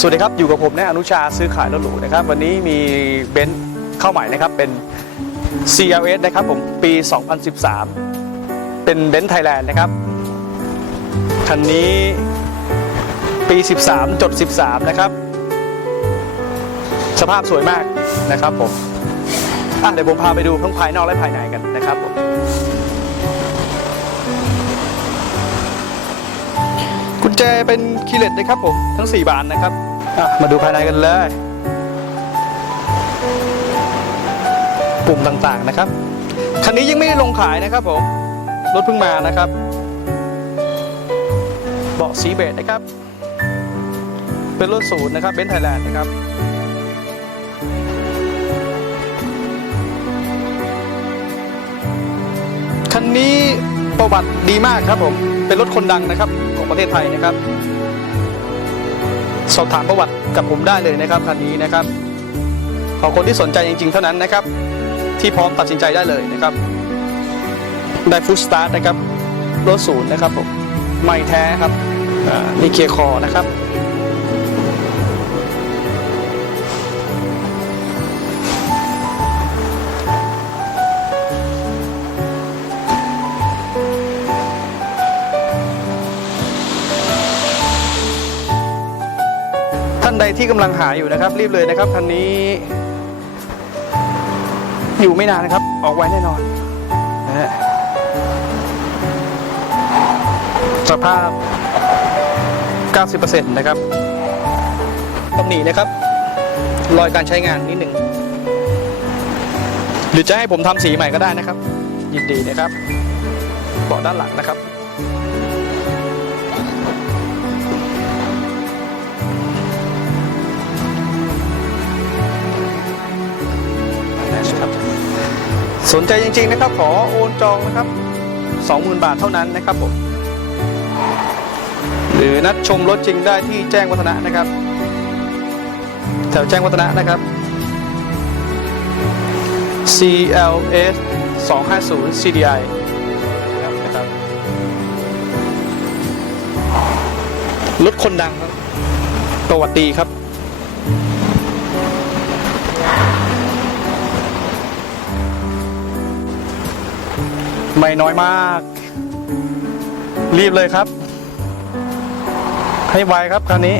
สวัสดีครับ อยู่กับผมนะอนุชาซื้อขายรถหรูนะครับ วันนี้มีเบนซ์เข้าใหม่นะครับ เป็น CLS นะครับผม ปี 2013 เป็นเบนซ์ไทยแลนด์นะครับ คันนี้ปี 13 จด 13 นะครับ สภาพสวยมากนะครับผมอะเดี๋ยวผมพาไปดูทั้งภายนอกและภายในกันนะครับผมกุญแจเป็นคีเลตนะครับผมทั้ง 4 บานนะครับ อะมาดูภายในกันเลย ปุ่มต่างๆนะครับ คันนี้ยังไม่ได้ลงขายนะครับผม รถเพิ่งมานะครับ เบาะสีเบจนะครับ เป็นรถศูนย์นะครับเบนซ์ไทยแลนด์นะครับคันนี้ประวัติดีมากครับผม เป็นรถคนดังนะครับ ของประเทศไทยนะครับ สอบถามประวัติกับผมได้เลยนะครับคันนี้นะครับ ขอคนที่สนใจจริง ๆ เท่านั้นนะครับ ที่พร้อมตัดสินใจได้เลยนะครับ ได้ฟู l สตาร์ทนะครับรถศูนย์นะครับผมไม่แท้ครับนี่เคียร์คอนะครับ ใดที่กำลังหาอยู่นะครับ รีบเลยนะครับคันนี้ อยู่ไม่นานนะครับ ออกไวแน่นอนนะฮะสภาพ 90%นะครับตำหนินะครับรอยการใช้งานนิดหนึ่งหรือจะให้ผมทำสีใหม่ก็ได้นะครับ ยินดีนะครับเบาะด้านหลังนะครับ สนใจจริง ๆ นะครับ ขอโอนจองนะครับ 20,000 บาทเท่านั้นนะครับผมหรือนัดชมรถจริงได้ที่แจ้งวัฒนะนะครับ แถวแจ้งวัฒนะนะครับ CLS 250 CDI นะครับรถคนดังครับประวัติดีครับ ไม่น้อยมาก รีบเลยครับ ให้ไวครับคราวนี้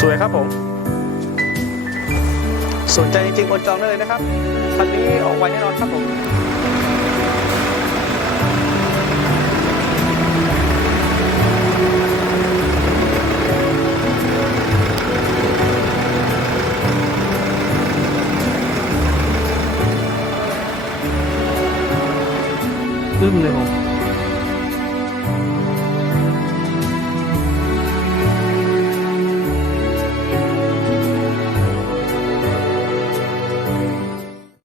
สวยครับผม สนใจจริงๆโอนจองได้เลยนะครับคันนี้ออกไวแน่นอนครับผมอึ้งเลยผม